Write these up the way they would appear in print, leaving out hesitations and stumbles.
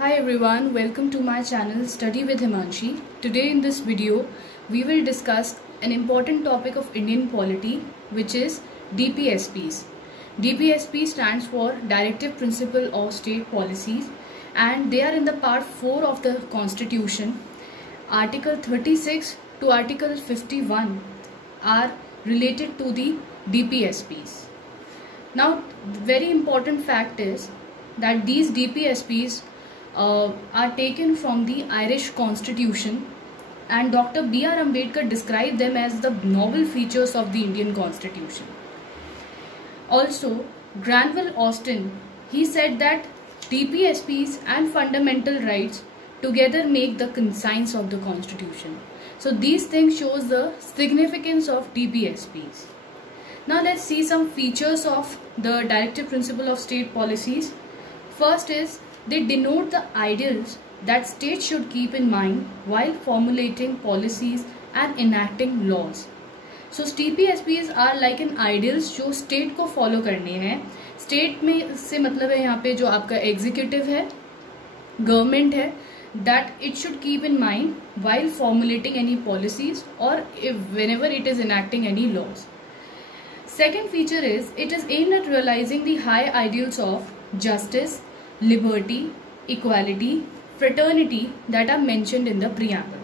Hi everyone, welcome to my channel Study with Himanshi. Today in this video, we will discuss an important topic of Indian polity, which is DPSPs. DPSP stands for Directive Principle of State Policies, and they are in the part 4 of the Constitution. Article 36 to Article 51 are related to the DPSPs. Now, very important fact is that these DPSPs are taken from the Irish Constitution, and Dr. B.R. Ambedkar described them as the novel features of the Indian Constitution. Also, Granville Austin, he said that DPSPs and fundamental rights together make the conscience of the Constitution. So these things shows the significance of DPSPs. Now let's see some features of the Directive Principle of State Policies. First is, they denote the ideals that states should keep in mind while formulating policies and enacting laws. So DPSPs are like an ideals जो state को follow करने हैं. State में से मतलब है यहाँ पे जो आपका एग्जीक्यूटिव है, गवर्नमेंट है, that it should keep in mind while formulating any policies or whenever it is enacting any laws. Second feature is, it is aimed at realizing the high ideals of justice, liberty, equality, fraternity that are mentioned in the preamble.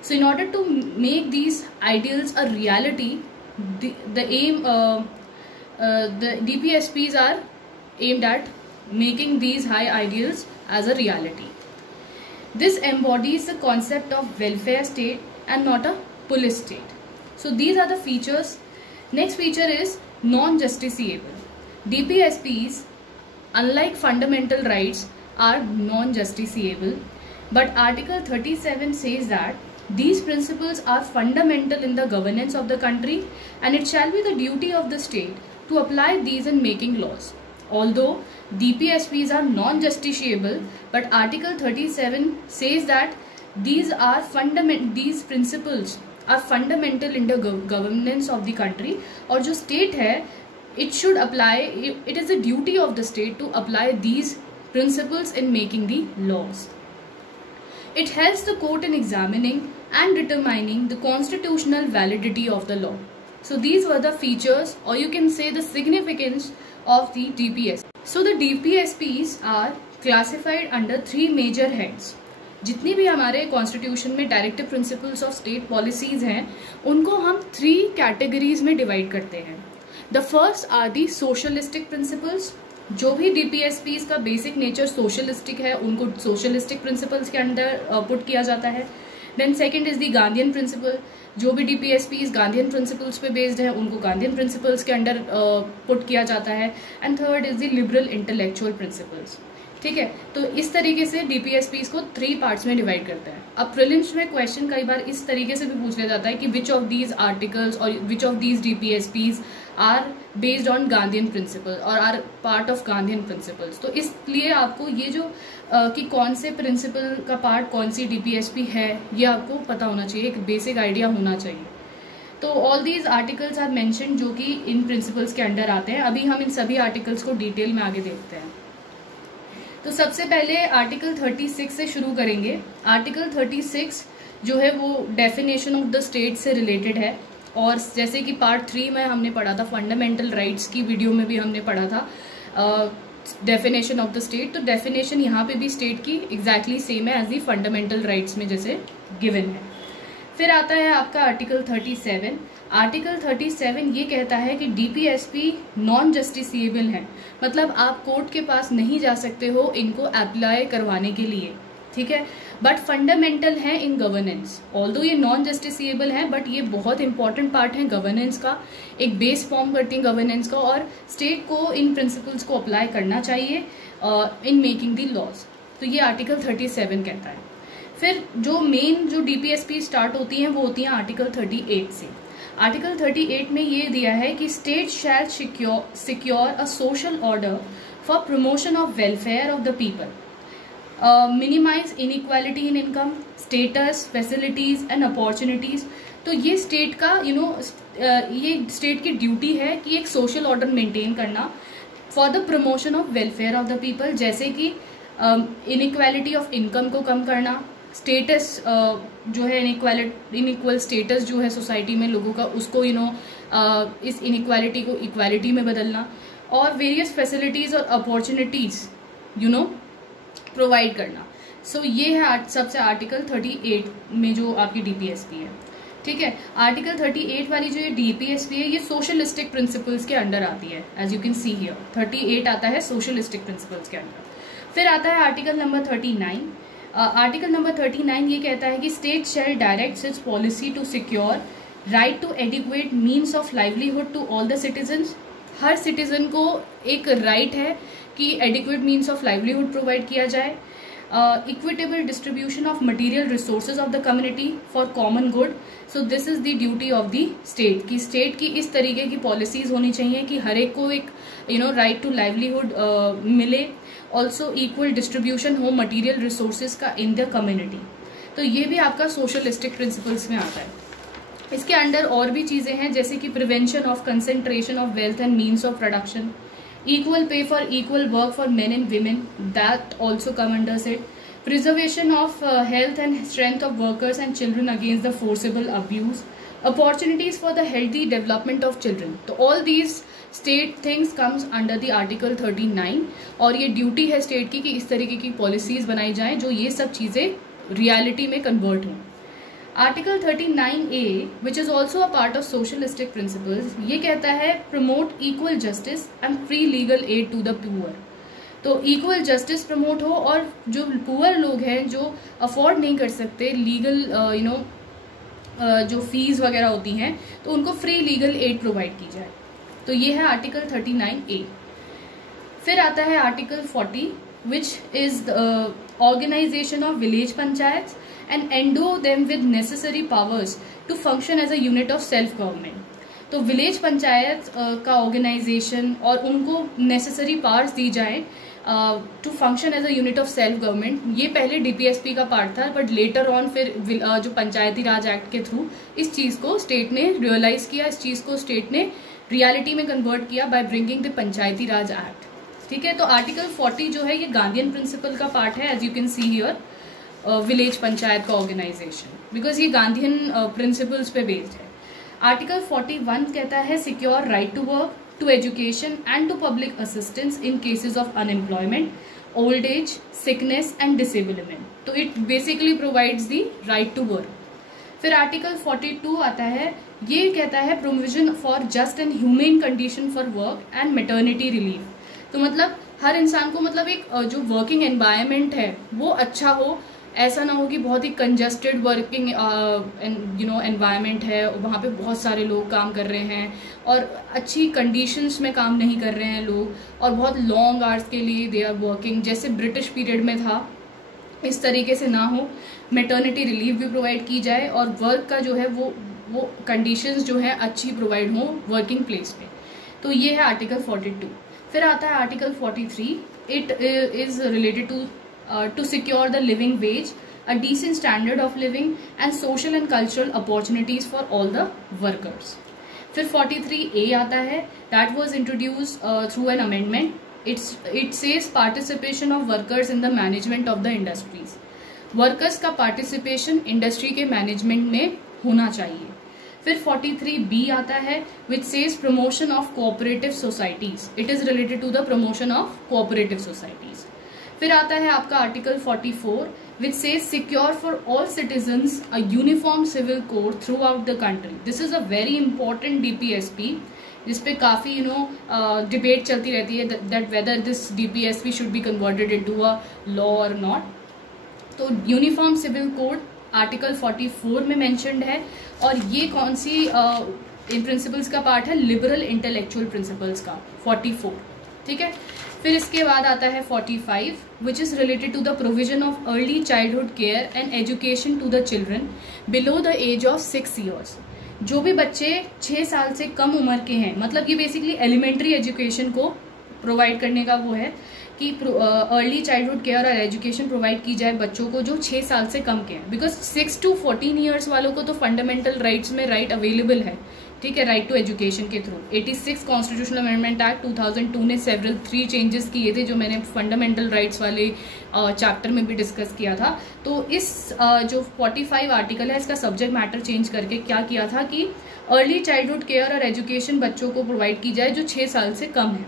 So in order to make these ideals a reality, the DPSPs are aimed at making these high ideals as a reality. This embodies the concept of welfare state and not a police state. So these are the features. Next feature is non-justiciable. DPSPs, unlike fundamental rights, are non-justiciable, but Article 37 says that these principles are fundamental in the governance of the country, and it shall be the duty of the state to apply these in making laws. Although DPSPs are non-justiciable, but Article 37 says that these principles are fundamental in the governance of the country, और जो state है, it should apply, it is the duty of the state to apply these principles in making the laws. It helps the court in examining and determining the constitutional validity of the law. So these were the features, or you can say the significance of the DPSP. So the DPSPs are classified under 3 major heads. जितनी भी हमारे constitution में directive principles of state policies हैं, उनको हम 3 categories में divide करते हैं. The first are the socialistic principles. जो भी DPSPs का बेसिक नेचर सोशलिस्टिक है, उनको सोशलिस्टिक प्रिंसिपल्स के अंडर पुट किया जाता है. Then second is the Gandhian principle. जो भी DPSPs गांधीयन प्रिंसिपल्स पे बेस्ड है, उनको गांधीयन प्रिंसिपल्स के अंडर पुट किया जाता है. And third is the liberal intellectual principles. ठीक है, तो इस तरीके से DPSPs को 3 पार्ट्स में डिवाइड करते हैं. अब प्रीलिम्स में क्वेश्चन कई बार इस तरीके से भी पूछ लिया जाता है कि विच ऑफ दीज आर्टिकल्स और which of these DPSPs are based on Gandhian principle और are part of Gandhian principles. तो इसलिए आपको ये जो कि कौन से प्रिंसिपल का पार्ट कौन सी DPSP है, ये आपको पता होना चाहिए, एक बेसिक आइडिया होना चाहिए. तो all these articles are mention जो कि इन प्रिंसिपल्स के अंडर आते हैं. अभी हम इन सभी आर्टिकल्स को डिटेल में आगे देखते हैं. तो सबसे पहले आर्टिकल 36 से शुरू करेंगे. आर्टिकल 36 जो है वो डेफिनेशन ऑफ द स्टेट से रिलेटेड है, और जैसे कि पार्ट 3 में हमने पढ़ा था, फंडामेंटल राइट्स की वीडियो में भी हमने पढ़ा था डेफिनेशन ऑफ द स्टेट. तो डेफिनेशन यहाँ पे भी स्टेट की एग्जैक्टली सेम है एज दी फंडामेंटल राइट्स में जैसे गिवन है. फिर आता है आपका आर्टिकल 37. आर्टिकल 37 ये कहता है कि DPSP नॉन जस्टिसिएबल है, मतलब आप कोर्ट के पास नहीं जा सकते हो इनको अप्लाई करवाने के लिए. ठीक है, बट फंडामेंटल है इन गवर्नेंस. ऑल्दो ये नॉन जस्टिसिएबल है, बट ये बहुत इंपॉर्टेंट पार्ट है गवर्नेंस का, एक बेस फॉर्म करती हैं गवर्नेंस का, और स्टेट को इन प्रिंसिपल्स को अप्लाई करना चाहिए इन मेकिंग द लॉज. तो ये आर्टिकल 37 कहता है. फिर जो मेन जो DPSP स्टार्ट होती हैं वो होती हैं आर्टिकल 38 से. आर्टिकल 38 में ये दिया है कि state shall secure a social order for promotion of welfare of the people, minimize inequality in income, status, facilities and opportunities. तो ये स्टेट का ये स्टेट की ड्यूटी है कि एक सोशल ऑर्डर मेंटेन करना for the promotion of welfare of the people. जैसे कि इनइक्वालिटी ऑफ इनकम को कम करना, स्टेटस जो है इनइक्वल स्टेटस जो है सोसाइटी में लोगों का, उसको इस इनइक्वालिटी को इक्वालिटी में बदलना, और वेरियस फैसिलिटीज़ और अपॉर्चुनिटीज़ प्रोवाइड करना। सो ये है सबसे आर्टिकल 38 में जो आपकी डीपीएसपी है। ठीक है, आर्टिकल 38 वाली जो ये डीपीएसपी है ये सोशलिस्टिक प्रिंसिपल्स के अंडर आती है। As you can see here 38 आता है सोशलिस्टिक प्रिंसिपल्स के अंडर। फिर आता है आर्टिकल नंबर 39। आर्टिकल नंबर 39 ये कहता है कि state shall direct its policy to secure right to adequate means of livelihood to all the citizens. हर सिटीजन को एक राइट है कि adequate means of livelihood provide किया जाए। Equitable distribution of material resources of the community for common good. So this is the duty of the state कि state की इस तरीके की पॉलिसीज होनी चाहिए कि हर एक को एक राइट टू लाइवलीहुड मिले। ऑल्सो इक्वल डिस्ट्रीब्यूशन हो मटीरियल रिसोर्सेज का इन द कम्युनिटी। तो ये भी आपका सोशलिस्टिक प्रिंसिपल्स में आता है। इसके अंडर और भी चीज़ें हैं जैसे कि prevention of concentration of wealth and means of production, equal pay for equal work for men and women, that also come under it. Preservation of health and strength of workers and children against the forcible abuse. Opportunities for the healthy development of children. तो all these state things comes under the article 39 और ये duty है state की कि इस तरीके की policies बनाई जाएं जो ये सब चीज़ें रियलिटी में कन्वर्ट हों। Article 39A which is also a part of socialistic principles, ये कहता है promote equal justice and free legal aid to the poor. तो इक्वल जस्टिस प्रमोट हो और जो पुअर लोग हैं जो अफोर्ड नहीं कर सकते लीगल जो फीस वगैरह होती हैं तो उनको फ्री लीगल एड प्रोवाइड की जाए। तो ये है आर्टिकल 39A। फिर आता है article 40 which is organisation of village panchayat and endow them with necessary powers to function as a unit of self government। तो विलेज पंचायत का ऑर्गेनाइजेशन और उनको नेसेसरी पावर्स दी जाए to function as a unit of self government. ये पहले DPSP का part था बट लेटर ऑन फिर जो पंचायती राज एक्ट के थ्रू इस चीज़ को स्टेट ने रियलाइज किया, इस चीज़ को स्टेट ने रियलिटी में कन्वर्ट किया by bringing the Panchayati Raj act. ठीक है, तो आर्टिकल 40 जो है ये गांधीयन प्रिंसिपल का पार्ट है। As you can see here village panchayat का ऑर्गेनाइजेशन बिकॉज ये गांधीयन प्रिंसिपल्स पे बेस्ड है। आर्टिकल 41 कहता है secure right to work, to education and to public assistance in cases of unemployment, old age, sickness and disablement. तो it basically provides the right to work. फिर article 42 आता है, ये कहता है provision for just and humane condition for work and maternity relief. तो मतलब हर इंसान को मतलब एक जो वर्किंग एनवायरनमेंट है वो अच्छा हो, ऐसा ना हो कि बहुत ही कंजस्टेड वर्किंग एनवायरनमेंट है, वहाँ पे बहुत सारे लोग काम कर रहे हैं और अच्छी कंडीशंस में काम नहीं कर रहे हैं लोग और बहुत लॉन्ग आवर्स के लिए दे आर वर्किंग, जैसे ब्रिटिश पीरियड में था इस तरीके से ना हो। मैटरनिटी रिलीफ भी प्रोवाइड की जाए और वर्क का जो है वो कंडीशंस जो है अच्छी प्रोवाइड हो वर्किंग प्लेस पे। तो ये है आर्टिकल 42। फिर आता है article 43। It is related to secure the living wage, a decent standard of living and social and cultural opportunities for all the workers। फिर 43A आता है, that was introduced through an amendment। It says participation of workers in the management of the industries। Workers का participation industry के management में होना चाहिए। फिर 43B आता है which says promotion of cooperative societies. It is related to the promotion of cooperative societies. फिर आता है आपका article 44 which says secure for all citizens a uniform civil code throughout the country. This is a very important DPSP जिसपे काफ़ी debate चलती रहती है that whether this DPSP should be converted into a law और not. तो uniform civil code article 44 में mentioned है और ये कौन सी इन प्रिंसिपल्स का पार्ट है, लिबरल इंटेलेक्चुअल प्रिंसिपल्स का 44। ठीक है, फिर इसके बाद आता है 45 which is related to the provision of early childhood care and education to the children below the age of 6 years. जो भी बच्चे 6 साल से कम उम्र के हैं, मतलब ये बेसिकली एलिमेंट्री एजुकेशन को प्रोवाइड करने का वो है कि अर्ली चाइल्डहुड केयर और एजुकेशन प्रोवाइड की जाए बच्चों को जो 6 साल से कम के हैं। बिकॉज 6 to 14 ईयर्स वालों को तो फंडामेंटल राइट्स में राइट अवेलेबल है ठीक है, राइट टू एजुकेशन के थ्रू। 86 कॉन्स्टिट्यूशनल अमेंडमेंट एक्ट 2002 ने सेवरल 3 चेंजेस किए थे, जो मैंने फंडामेंटल राइट्स वाले चैप्टर में भी डिस्कस किया था। तो इस जो 45 आर्टिकल है, इसका सब्जेक्ट मैटर चेंज करके क्या किया था कि अर्ली चाइल्डहुड केयर और एजुकेशन बच्चों को प्रोवाइड की जाए जो 6 साल से कम है।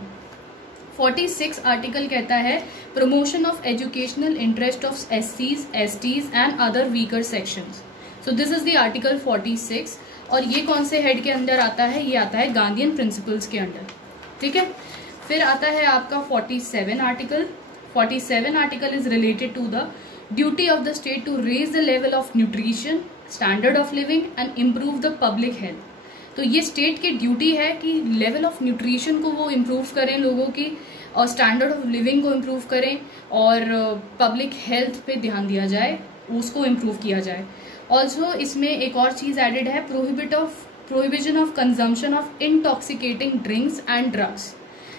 46 आर्टिकल कहता है promotion of educational interest of SCs, STs and other weaker sections. So this is the article 46। और ये कौन से हेड के अंदर आता है? ये आता है गांधीयन प्रिंसिपल्स के अंडर, ठीक है। फिर आता है आपका 47 article. 47 article is related to the duty of the state to raise the level of nutrition, standard of living and improve the public health. तो ये स्टेट की ड्यूटी है कि लेवल ऑफ न्यूट्रिशन को वो इम्प्रूव करें लोगों की, और स्टैंडर्ड ऑफ लिविंग को इम्प्रूव करें, और पब्लिक हेल्थ पे ध्यान दिया जाए, उसको इम्प्रूव किया जाए। ऑल्सो इसमें एक और चीज एडेड है, prohibition of consumption of intoxicating drinks and drugs.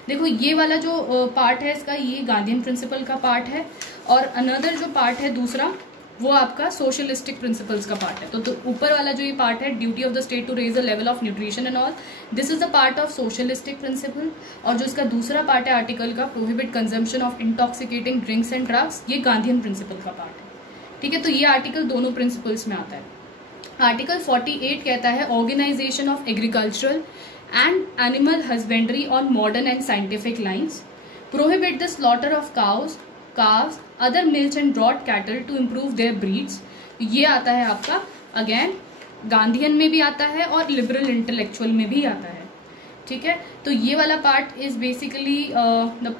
देखो ये वाला जो पार्ट है इसका, ये गांधीयन प्रिंसिपल का पार्ट है, और अनदर जो पार्ट है दूसरा, वो आपका सोशलिस्टिक प्रिंसिपल्स का पार्ट है। तो ऊपर वाला जो ये पार्ट है, duty of the state to raise the level of nutrition and all, this is the part of socialistic principle. और जो इसका दूसरा पार्ट है आर्टिकल का, prohibit consumption of intoxicating drinks and drugs, ये गांधीयन प्रिंसिपल का part है, ठीक है। तो ये आर्टिकल दोनों प्रिंसिपल्स में आता है। आर्टिकल 48 कहता है organisation of agricultural and animal husbandry on modern and scientific lines, prohibit the slaughter of cows, calves, other milch and brought cattle to improve their breeds। ये आता है आपका अगेन गांधीयन में भी आता है और लिबरल इंटेलेक्चुअल में भी आता है, ठीक है। तो ये वाला part is basically the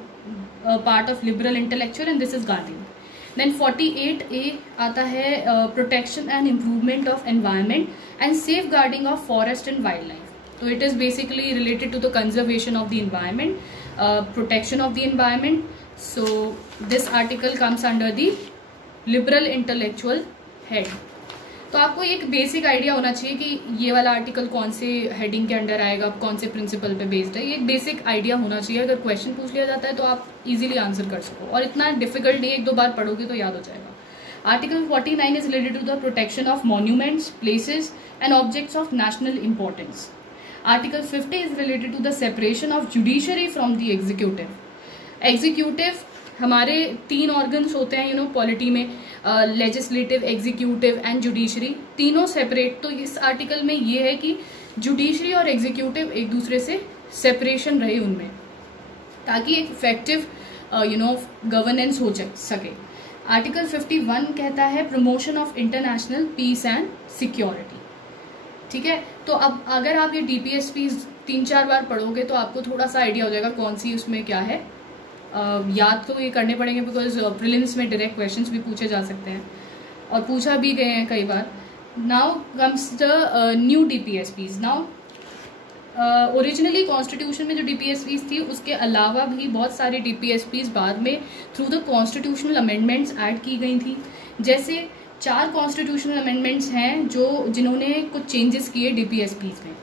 part of liberal intellectual and this is Gandhian. Then 48A आता है protection and improvement of environment and safeguarding of forest and wildlife. तो it is basically related to the conservation of the environment, protection of the environment. So this article comes under the liberal intellectual head। तो आपको एक basic idea होना चाहिए कि ये वाला article कौन से हेडिंग के अंडर आएगा, कौन से प्रिंसिपल पे बेस्ड है। ये एक बेसिक आइडिया होना चाहिए, अगर क्वेश्चन पूछ लिया जाता है तो आप इजीली आंसर कर सको, और इतना डिफिकल्ट नहीं, 1-2 बार पढ़ोगे तो याद हो जाएगा। Article 49 is related to the protection of monuments, places and objects of national importance. Article 50 is related to the separation of judiciary from the executive. Executive हमारे 3 ऑर्गन्स होते हैं पॉलिटी में, लेजिस्लेटिव, एग्जीक्यूटिव एंड जुडिशरी, तीनों separate. तो इस article में ये है कि जुडिशरी और एग्जीक्यूटिव एक दूसरे से सेपरेशन रहे उनमें, ताकि एक इफेक्टिव गवर्नेंस हो सके। आर्टिकल 51 कहता है promotion of international peace and security, ठीक है। तो अब अगर आप ये DPSP 3-4 बार पढ़ोगे तो आपको थोड़ा सा आइडिया हो जाएगा कौन सी उसमें क्या है। याद तो ये करने पड़ेंगे, बिकॉज प्रीलिम्स में डायरेक्ट क्वेश्चंस भी पूछे जा सकते हैं और पूछा भी गए हैं कई बार। Now comes the new DPSPs। Now originally constitution में जो DPSPs थी, उसके अलावा भी बहुत सारी DPSPs बाद में through the constitutional amendments add की गई थी। जैसे 4 कॉन्स्टिट्यूशनल अमेंडमेंट्स हैं जिन्होंने कुछ चेंजेस किए DPSPs में।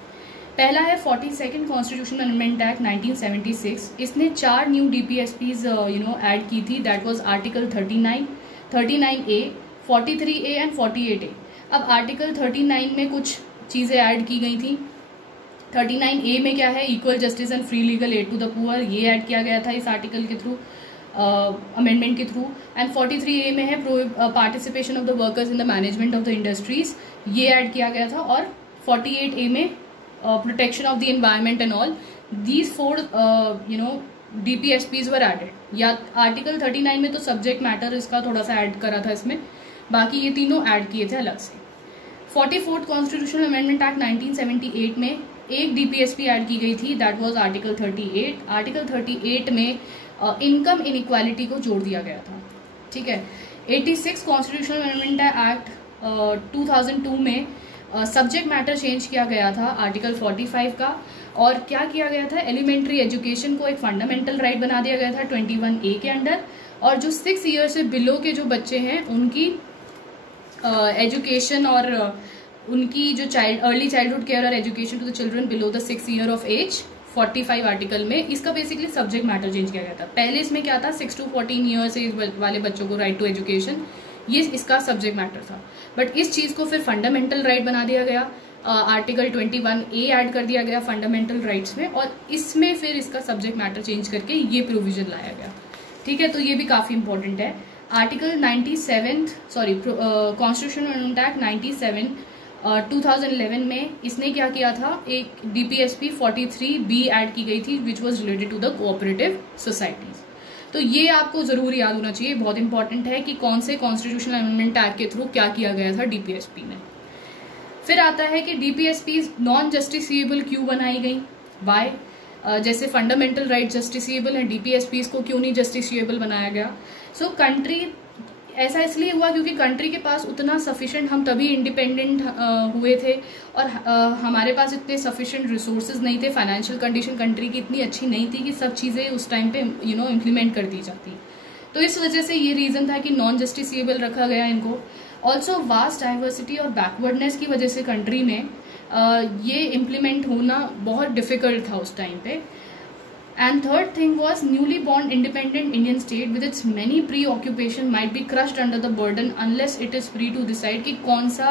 पहला है 42nd कॉन्स्टिट्यूशनल अमेंडमेंट एक्ट 1976। इसने 4 न्यू DPSPs ऐड की थी। That was article 39, 39A, 43A and 48A। अब आर्टिकल 39 में कुछ चीज़ें ऐड की गई थी। 39A में क्या है, equal justice and free legal aid to the poor, ये ऐड किया गया था इस आर्टिकल के थ्रू, अमेंडमेंट के थ्रू। एंड 43A में है participation of the workers in the management of the industries, ये ऐड किया गया था। और 48A में protection of the environment and all, these 4 DPSPs were added। या आर्टिकल 39 में तो सब्जेक्ट मैटर इसका थोड़ा सा ऐड करा था इसमें, बाकी ये तीनों ऐड किए थे अलग से। 44th कॉन्स्टिट्यूशनल अमेंडमेंट एक्ट 1978 में एक DPSP ऐड की गई थी, दैट वाज आर्टिकल 38। आर्टिकल 38 में इनकम इनइक्वालिटी को जोड़ दिया गया था, ठीक है। 86 कॉन्स्टिट्यूशनल अमेंडमेंट एक्ट 2002 में सब्जेक्ट मैटर चेंज किया गया था आर्टिकल 45 का, और क्या किया गया था, एलिमेंट्री एजुकेशन को एक फंडामेंटल राइट बना दिया गया था 21A के अंडर। और जो 6 ईयर से बिलो के जो बच्चे हैं उनकी एजुकेशन और उनकी जो अर्ली चाइल्डहुड केयर और education to the children below the 6 year of age, 45 article में इसका बेसिकली सब्जेक्ट मैटर चेंज किया गया था। पहले इसमें क्या था, 6 to 14 ईयर्स एज वाले बच्चों को राइट टू एजुकेशन, ये इसका सब्जेक्ट मैटर था। बट इस चीज़ को फिर फंडामेंटल राइट बना दिया गया आर्टिकल 21A ऐड कर दिया गया फंडामेंटल राइट्स में, और इसमें फिर इसका सब्जेक्ट मैटर चेंज करके ये प्रोविजन लाया गया। ठीक है, तो ये भी काफ़ी इंपॉर्टेंट है। आर्टिकल 97 कॉन्स्टिट्यूशन अमेंडमेंट एक्ट 97 2011 में इसने क्या किया था, एक DPSP 43B ऐड की गई थी which was related to the cooperative societies. तो ये आपको जरूर याद होना चाहिए, बहुत इंपॉर्टेंट है कि कौन से कॉन्स्टिट्यूशनल अमेंडमेंट एक्ट के थ्रू क्या किया गया था DPSP में। फिर आता है कि DPSP नॉन जस्टिसिएबल क्यों बनाई गई, वाई, जैसे फंडामेंटल राइट जस्टिसिएबल है, DPSP को क्यों नहीं जस्टिसिएबल बनाया गया। सो कंट्री ऐसा इसलिए हुआ क्योंकि कंट्री के पास उतना सफिशिएंट, हम तभी इंडिपेंडेंट हुए थे और हमारे पास इतने सफिशिएंट रिसोर्सेज नहीं थे, फाइनेंशियल कंडीशन कंट्री की इतनी अच्छी नहीं थी कि सब चीज़ें उस टाइम पे इम्प्लीमेंट कर दी जाती। तो इस वजह से ये रीज़न था कि नॉन जस्टिसिएबल रखा गया इनको। ऑल्सो वास्ट डाइवर्सिटी और बैकवर्डनेस की वजह से कंट्री में ये इम्प्लीमेंट होना बहुत डिफिकल्ट था उस टाइम पे। And third thing was newly born independent Indian state with its many preoccupation might be crushed under the burden unless it is free to decide कि कौन सा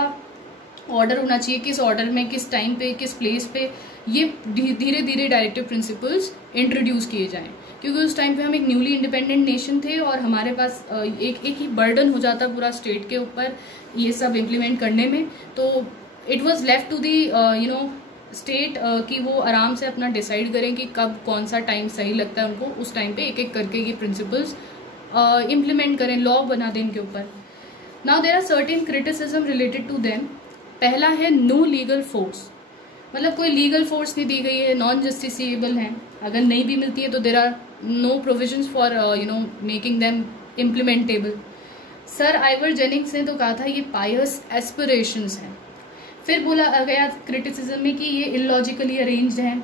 ऑर्डर होना चाहिए, किस ऑर्डर में, किस टाइम पे, किस प्लेस पे ये धीरे धीरे डायरेक्टिव प्रिंसिपल्स इंट्रोड्यूस किए जाएं। क्योंकि उस टाइम पे हम एक न्यूली इंडिपेंडेंट नेशन थे और हमारे पास एक ही बर्डन हो जाता पूरा स्टेट के ऊपर ये सब इम्प्लीमेंट करने में। तो it was left to the state कि वो आराम से अपना डिसाइड करें कि कब कौन सा टाइम सही लगता है उनको, उस टाइम पे एक एक करके ये प्रिंसिपल्स इम्प्लीमेंट करें, लॉ बना दें इनके ऊपर। Now there are certain criticism related to them. पहला है नो लीगल फोर्स, मतलब कोई लीगल फोर्स नहीं दी गई है, नॉन जस्टिसिएबल हैं, अगर नहीं भी मिलती है तो there are no provisions for making them implementable. Sir Ivor Jennings ने तो कहा था ये पायस एस्पिरेशंस हैं। फिर बोला गया क्रिटिसिज्म में कि ये इलॉजिकली अरेंज्ड हैं,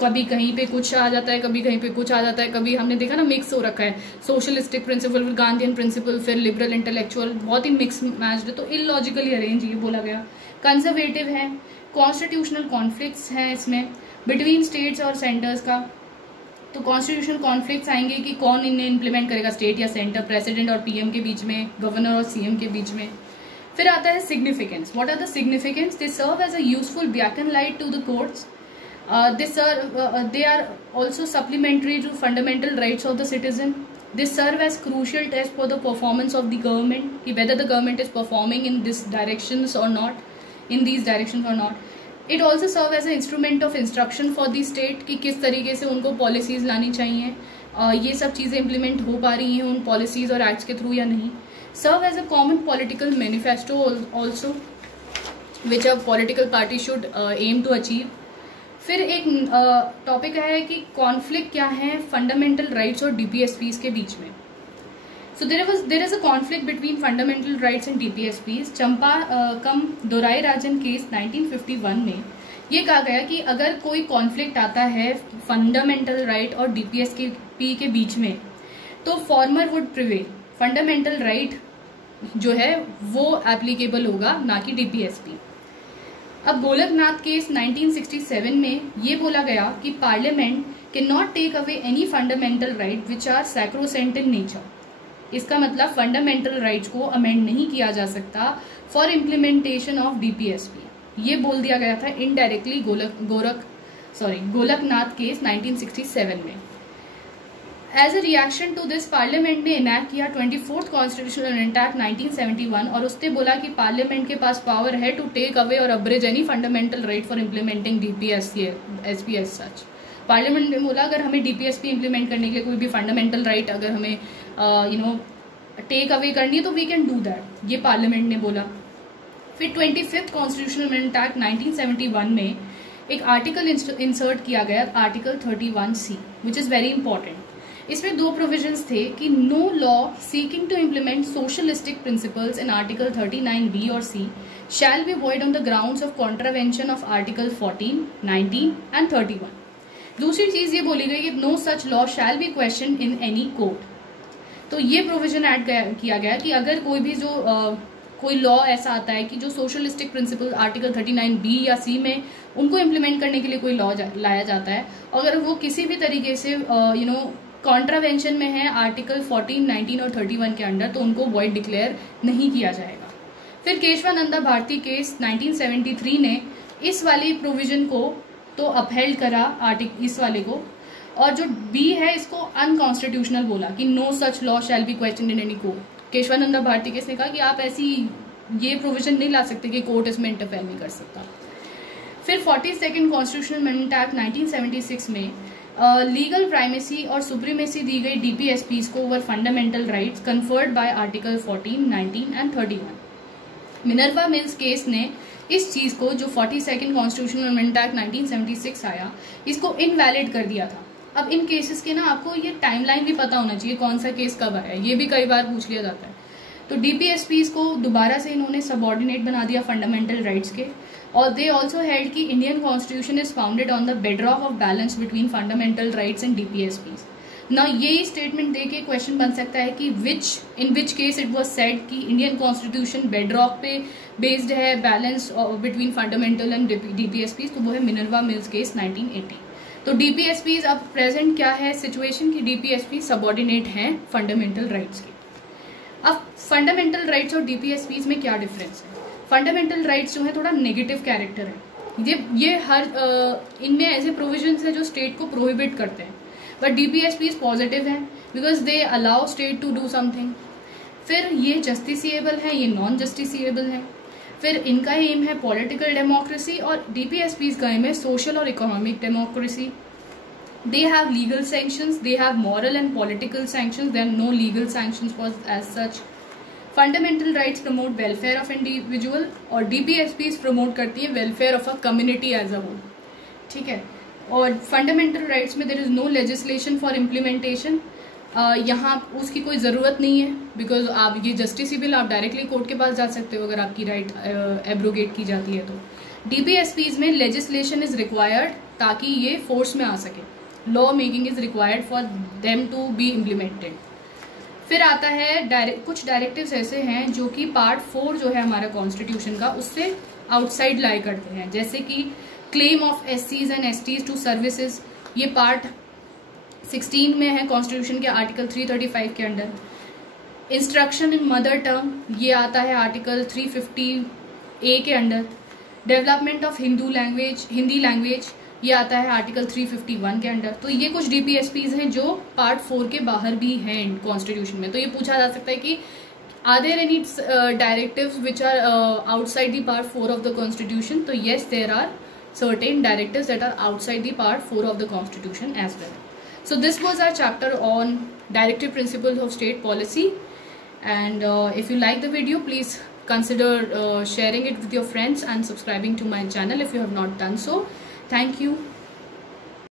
कभी कहीं पे कुछ आ जाता है, कभी कहीं पे कुछ आ जाता है, कभी हमने देखा ना मिक्स हो रखा है, सोशलिस्टिक प्रिंसिपल, फिर गांधीयन प्रिंसिपल, फिर लिबरल इंटेलेक्चुअल, बहुत ही मिक्स मैच्ड है, तो इलॉजिकली अरेंज ये बोला गया। कंजर्वेटिव है, कॉन्स्टिट्यूशनल कॉन्फ्लिक्ट्स हैं इसमें बिटवीन स्टेट्स और सेंटर्स का, तो कॉन्स्टिट्यूशनल कॉन्फ्लिक्ट्स आएंगे कि कौन इन्हें इम्प्लीमेंट करेगा, स्टेट या सेंटर, प्रेसिडेंट और PM के बीच में, गवर्नर और CM के बीच में। फिर आता है significance. What are the significance? They serve as a useful beacon light to the courts, they are also supplementary to fundamental rights of the citizen. They serve as crucial test for the performance of the government, whether the government is performing in these directions or not. It also serve as an instrument of instruction for the state कि किस तरीके से उनको policies लानी चाहिए, ये सब चीज़ें इम्प्लीमेंट हो पा रही हैं उन पॉलिसीज़ और एक्ट्स के थ्रू या नहीं। Serve as a common political manifesto also which a political party should aim to achieve. फिर एक टॉपिक है कि कॉन्फ्लिक्ट क्या है फंडामेंटल राइट्स और DPSPs के बीच में। So there is a conflict between fundamental rights and DPSPs। Champakam Dorairajan case 1951 में ये कहा गया कि अगर कोई कॉन्फ्लिक्ट आता है फंडामेंटल राइट और DPSP के बीच में तो farmer would prevail, fundamental right जो है वो एप्लीकेबल होगा, ना कि DPSP। अब गोलकनाथ केस 1967 में ये बोला गया कि parliament can not take away any fundamental right which are sacrosanct in nature. इसका मतलब फंडामेंटल राइट्स को अमेंड नहीं किया जा सकता फॉर इम्प्लीमेंटेशन ऑफ DPSP। ये बोल दिया गया था इनडायरेक्टली गोलकनाथ केस 1967 में। As a reaction to this parliament ने इनैक्ट किया 24th कॉन्स्टिट्यूशनल अमेंडमेंट एक्ट 1971 और उसने बोला कि पार्लियामेंट के पास पावर है टू टेक अवे और abridge any fundamental right for implementing DPSP as such. Parliament ने बोला अगर हमें DPSP इम्प्लीमेंट करने के लिए कोई भी फंडामेंटल राइट अगर हमें टेक अवे करनी है तो वी कैन डू दैट, ये पार्लियामेंट ने बोला। फिर 25th कॉन्स्टिट्यूशनल अमेंडमेंट एक्ट 1971 में एक आर्टिकल इंसर्ट किया गया, article 31C, which is very important. इसमें दो प्रोविजंस थे कि no law seeking to implement socialistic principles in article 39B और C shall be void on the grounds of contravention of article 14, 19 and 31। दूसरी चीज ये बोली गई कि no such law shall be question in any court. तो ये provision add किया गया कि अगर कोई भी कोई लॉ ऐसा आता है कि जो सोशलिस्टिक प्रिंसिपल आर्टिकल 39B या C में उनको इम्प्लीमेंट करने के लिए कोई लॉ लाया जाता है, अगर वो किसी भी तरीके से कॉन्ट्रावेंशन में है आर्टिकल 14, 19 और 31 के अंडर, तो उनको वॉइड डिक्लेयर नहीं किया जाएगा। फिर केशवानंदा भारती केस 1973 ने इस वाली प्रोविजन को तो अपहेल्ड करा, आर्टिकल इस वाले को, और जो बी है इसको अनकॉन्स्टिट्यूशनल बोला कि no such law shall be question in any court. Kesavananda Bharati case ने कहा कि आप ऐसी ये प्रोविजन नहीं ला सकते कि कोर्ट इसमें इंटरफेयर नहीं कर सकता। फिर 42nd कॉन्स्टिट्यूशनल अमेंडमेंट एक्ट 1976 में लीगल प्राइमेसी और सुप्रीमेसी दी गई डीपीएसपीज को over fundamental rights conferred bye article 14, 19 and 31। Minerva mills case ने इस चीज को, जो 42nd कॉन्स्टिट्यूशनल अमेंडमेंट एक्ट 1976 आया, इसको इनवैलिड कर दिया था। अब इन केसेस के ना आपको ये टाइमलाइन भी पता होना चाहिए, कौन सा केस कब आया, ये भी कई बार पूछ लिया जाता है। तो डीपीएसपीज को दोबारा से इन्होंने सबऑर्डिनेट बना दिया फंडामेंटल राइट्स के, और दे ऑल्सो हेल्ड कि Indian constitution is founded on the bedrock of balance between fundamental rights and DPSPs. ना यही स्टेटमेंट दे के क्वेश्चन बन सकता है कि इन which case it was said कि इंडियन कॉन्स्टिट्यूशन बेडरॉक पे बेस्ड है, balance between fundamental and DPSPs, तो वो है मिनर्वा मिल्स केस 1980। तो डीपीएसपीज अब प्रेजेंट क्या है सिचुएशन की डीपीएसपी सबऑर्डिनेट हैं फंडामेंटल राइट्स के। अब फंडामेंटल राइट्स और डीपीएसपीज में क्या डिफरेंस है? फंडामेंटल राइट्स जो है थोड़ा नेगेटिव कैरेक्टर है, ये हर इनमें ऐसे प्रोविजंस है जो स्टेट को प्रोहिबिट करते हैं, बट डीपीएसपीज पॉजिटिव है because they allow state to do something. फिर ये जस्टिसिएबल है, ये नॉन जस्टिसिएबल है। फिर इनका एम है पॉलिटिकल डेमोक्रेसी और डीपीएसपीज का एम है सोशल और economic democracy. They have legal sanctions, they have moral and political sanctions, there are no legal sanctions for as such. Fundamental rights promote welfare of individual और DPSPs promote करती है welfare of a community as a whole, ठीक है। और fundamental rights में there is no legislation for implementation, यहाँ उसकी कोई ज़रूरत नहीं है बिकॉज आप ये जस्टिसिबल, आप डायरेक्टली कोर्ट के पास जा सकते हो अगर आपकी राइट एब्रोगेट की जाती है। तो DPSPs में लेजिस्लेशन इज रिक्वायर्ड ताकि ये फोर्स में आ सके, law making is required for them to be implemented. फिर आता है कुछ डायरेक्टिव्स ऐसे हैं जो कि पार्ट 4 जो है हमारा कॉन्स्टिट्यूशन का, उससे आउटसाइड लाई करते हैं, जैसे कि claim of SCs and STs to services, ये पार्ट 16 में है कॉन्स्टिट्यूशन के आर्टिकल 335 के under. Instruction in mother tongue, ये आता है आर्टिकल 350A के under. Development of Hindi language, ये आता है आर्टिकल 351 के अंडर। तो ये कुछ डीपीएसपीज हैं जो पार्ट 4 के बाहर भी हैं कॉन्स्टिट्यूशन में। तो ये पूछा जा सकता है कि are there any directives which are outside the part 4 of the constitution? तो yes, there are certain directives that are outside the part 4 of the constitution as well. So this was our chapter on directive principles of state policy, and if you like the video, please consider sharing it with your friends and subscribing to my channel if you have not done so. Thank you.